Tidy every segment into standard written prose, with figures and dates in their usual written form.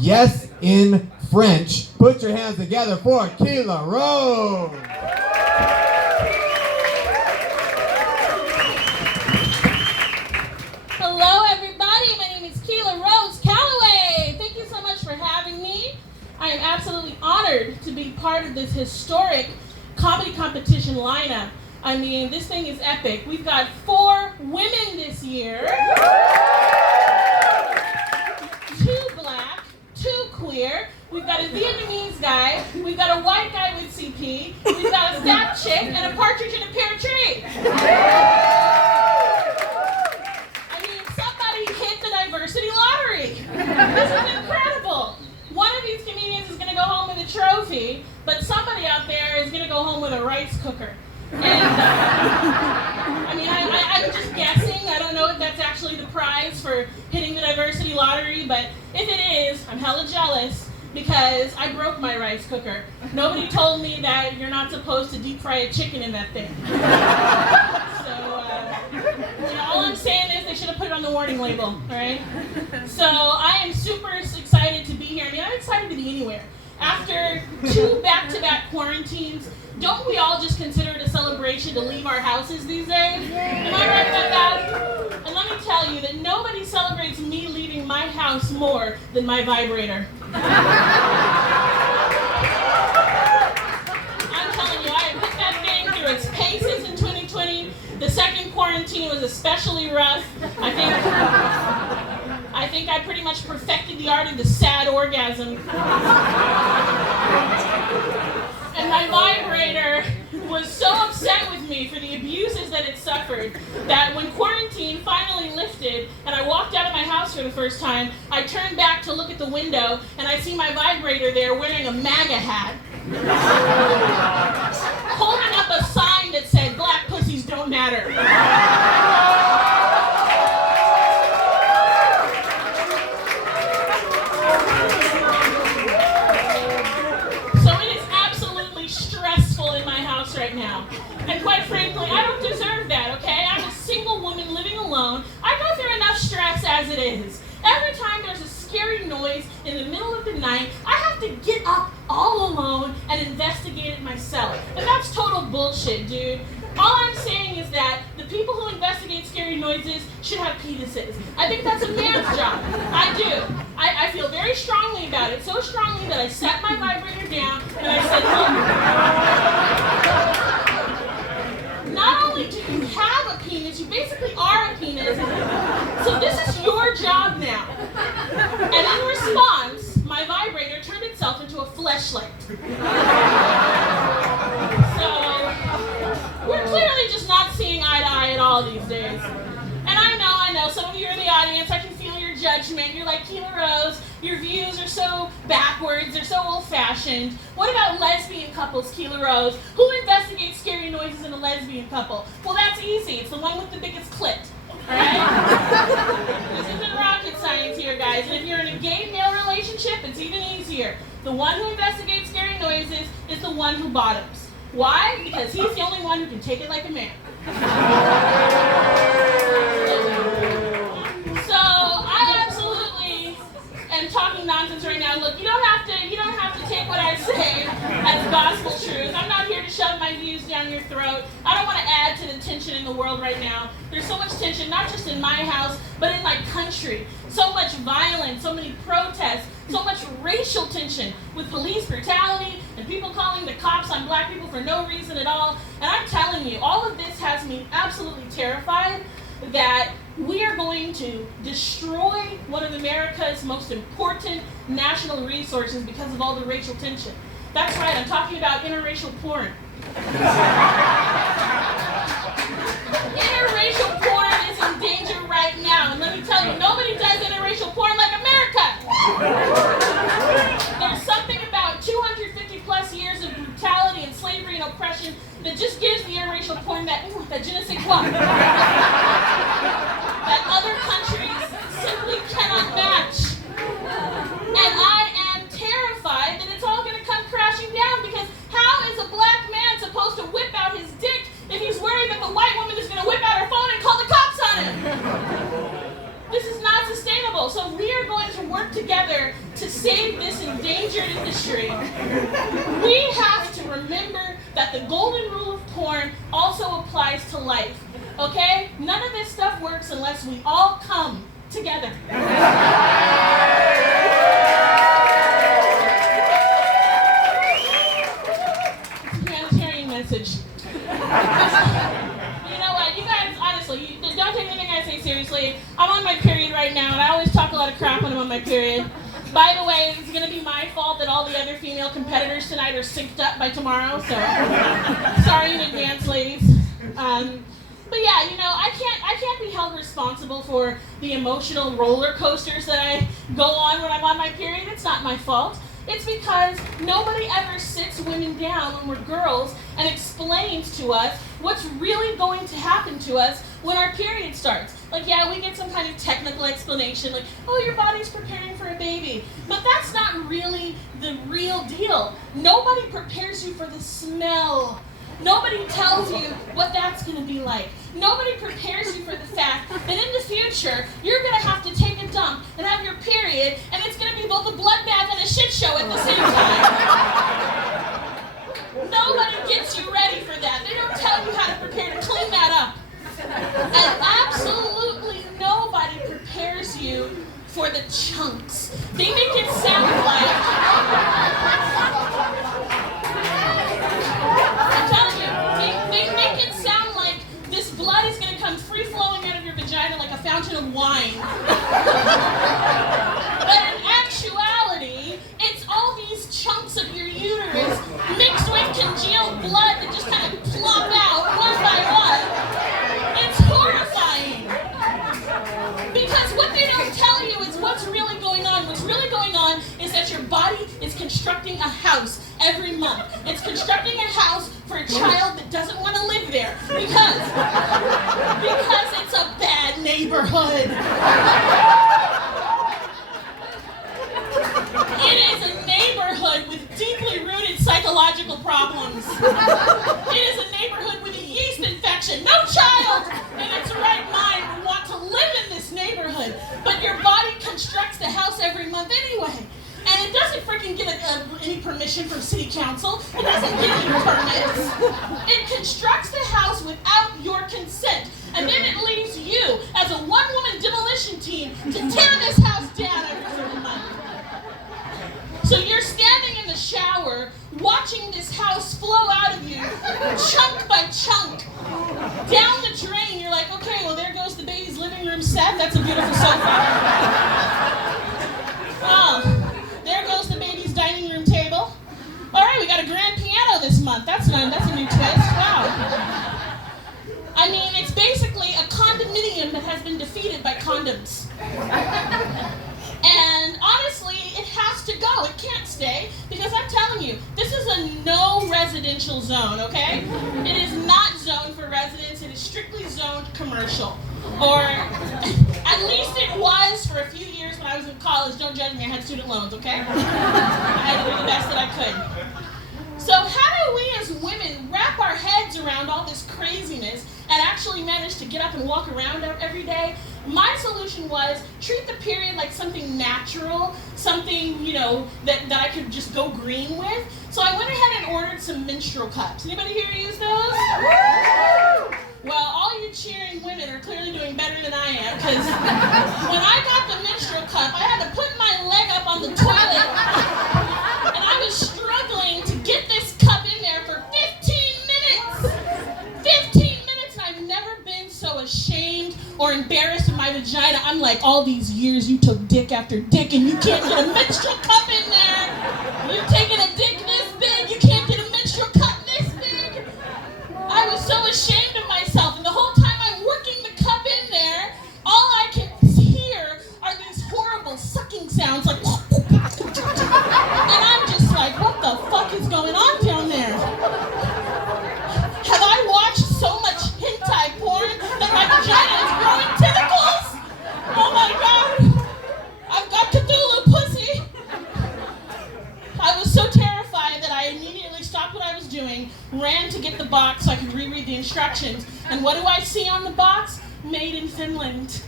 yes in French. Put your hands together for Keelah Rose. Hello, everybody. My name is Keelah Rose, Calloway. Thank you so much for having me. I am absolutely honored to be part of this historic comedy competition lineup. I mean, this thing is epic. We've got 4 women this year. 2 black, 2 queer. We've got a Vietnamese guy. We've got a white guy with CP. We've got a fat chick and a partridge in a pear tree. I mean, somebody hit the diversity lottery. This is incredible. One of these comedians is going to go home with a trophy, but somebody out there is going to go home with a rice cooker. And, I mean, I'm just guessing. I don't know if that's actually the prize for hitting the diversity lottery, but if it is, I'm hella jealous because I broke my rice cooker. Nobody told me that you're not supposed to deep fry a chicken in that thing. So, all I'm saying is they should have put it on the warning label, all right? So I am super excited to be here. I mean, I'm excited to be anywhere. After 2 back-to-back quarantines, don't we all just consider it a celebration to leave our houses these days? Am I right about that? And let me tell you that nobody celebrates me leaving my house more than my vibrator. I'm telling you, I put that thing through its paces in 2020. The second quarantine was especially rough. I think I pretty much perfected the art of the sad orgasm. And my vibrator was so upset with me for the abuses that it suffered that when quarantine finally lifted and I walked out of my house for the first time, I turned back to look at the window and I see my vibrator there wearing a MAGA hat, holding up a sign that said, "Black pussies don't matter." Right now. And quite frankly, I don't deserve that, okay? I'm a single woman living alone. I go through enough stress as it is. Every time there's a scary noise in the middle of the night, I have to get up all alone and investigate it myself. And that's total bullshit, dude. All I'm saying is that the people who investigate scary noises should have penises. I think that's a man's job. I do. I feel very strongly about it, so strongly that I set my vibrator down and I said, look, not only do you have a penis, you basically are a penis, so this is your job now. And in response, my vibrator turned itself into a fleshlight. So, we're clearly just not seeing eye to eye at all these days. And I know, some of you in the audience, I can feel your judgment. You're like, Keelah Rose, your views are so backwards, they're so old-fashioned. What about lesbian couples, Keelah Rose? Who investigates scary noises in a lesbian couple? Well, that's easy. It's the one with the biggest clit, all right? This isn't rocket science here, guys. And if you're in a gay male relationship, it's even easier. The one who investigates scary noises is the one who bottoms. Why? Because he's the only one who can take it like a man. So I absolutely am talking nonsense right now. Look, you don't have to take what I say as gospel truth. I'm not here to shove my views down your throat. I don't want to add to the tension in the world right now. There's so much tension, not just in my house, but in my country. So much violence, so many protests, so much racial tension with police brutality and people calling the cops on black people for no reason at all. And I'm telling you, all of this has me absolutely terrified that we are going to destroy one of America's most important national resources because of all the racial tension. That's right, I'm talking about interracial porn. Interracial porn is in danger right now, and let me tell you, nobody does interracial porn like America. There's something about 250 plus years of brutality and slavery and oppression that just gives the interracial porn that je ne sais quoi that other countries simply cannot match. And I am terrified that it's all going to come crashing down, because how is a black man supposed to whip out his save this endangered industry, we have to remember that the golden rule of porn also applies to life, okay? None of this stuff works unless we all come together. It's a humanitarian message. You know what, you guys, honestly, don't take anything I say seriously. I'm on my period right now, and I always talk a lot of crap when I'm on my period. By the way, it's going to be my fault that all the other female competitors tonight are synced up by tomorrow, so sorry in advance, ladies. But yeah, you know, I can't be held responsible for the emotional roller coasters that I go on when I'm on my period. It's not my fault. It's because nobody ever sits women down when we're girls and explains to us what's really going to happen to us when our period starts. Like, yeah, we get some kind of technical explanation, like, oh, your body's preparing for a baby. But that's not really the real deal. Nobody prepares you for the smell. Nobody tells you what that's going to be like. Nobody prepares you for the fact that in the future, you're going to have to take a dump and have your period, and it's going to be both a bloodbath and a shit show at the same time. Nobody gets you ready for that. They don't tell you how to prepare to clean that up. And absolutely nobody prepares you for the chunks. They make it sound like... I'm telling you, they make it sound like this blood is going to come free-flowing out of your vagina like a fountain of wine. But in actuality, it's all these chunks of your uterus mixed with congealed blood that just kind of plop out one by one. It's horrifying. Because what they don't tell you is what's really going on. What's really going on is that your body is constructing a house every month. It's constructing a house for a child that doesn't want to live there because it's a bad neighborhood. It is a neighborhood with deeply rooted psychological problems. It is a neighborhood with a yeast infection. No child in its right mind would want to live in this neighborhood, but your body constructs the house every month anyway. And it doesn't freaking get any permission from city council. It doesn't get any permits. It constructs the house without your consent. And then it leaves you as a one-woman demolition team to tear this house down every single month. So you're standing in the shower, watching this house flow out of you, chunk by chunk, down the drain. You're like, okay, well, there goes the baby's living room set. That's a beautiful sofa. Oh, there goes the baby's dining room table. All right, we got a grand piano this month. That's a new twist. Wow. I mean, it's basically a condominium that has been defeated by condoms. And honestly, it has to go. It can't stay because I'm telling you, this is a no residential zone, okay? It is not zoned for residents. It is strictly zoned commercial. Or at least it was for a few years when I was in college. Don't judge me. I had student loans, okay? I had to do the best that I could. So how do we as women wrap our heads around all this craziness and actually manage to get up and walk around every day? My solution was treat the period like something natural, something, you know, that I could just go green with. So I went ahead and ordered some menstrual cups. Anybody here use those? Well, all you cheering women are clearly doing better than I am, because when I got the menstrual cup, I had to put my leg up on the toilet, and I was struggling to get this cup in there for 15 minutes. 15 minutes, and I've never been so ashamed or embarrassed in my vagina. I'm like, all these years you took dick after dick, and you can't get a menstrual cup in there. You've taken a dick this big, you can't get a menstrual cup this big. I was so ashamed of myself, and the whole time I'm working the cup in there, all I can hear are these horrible sucking sounds, like, and I'm just like, what the fuck is going on down there? Have I watched so much hentai porn that my vagina is growing tentacles? Oh my god, I've got Cthulhu pussy. I was so terrified that I immediately stopped what I was doing, ran to get the box so I could reread the instructions, and what do I see on the box? Made in Finland.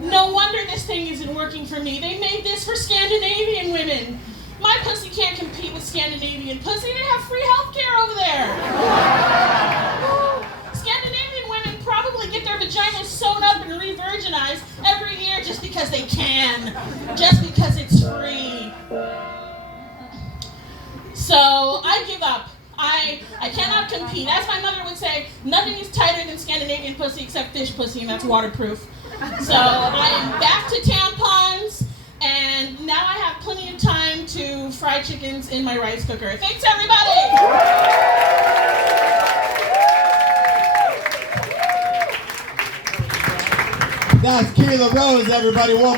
No wonder this thing isn't working for me. They made this for Scandinavian women. Scandinavian pussy. They have free healthcare over there. Scandinavian women probably get their vaginas sewn up and re-virginized every year just because they can. Just because it's free. So I give up. I cannot compete. As my mother would say, nothing is tighter than Scandinavian pussy except fish pussy, and that's waterproof. So I am back to tampons, and now I have plenty of time to fry chickens in my rice cooker. Thanks, everybody! That's Keelah Rose, everybody. One more.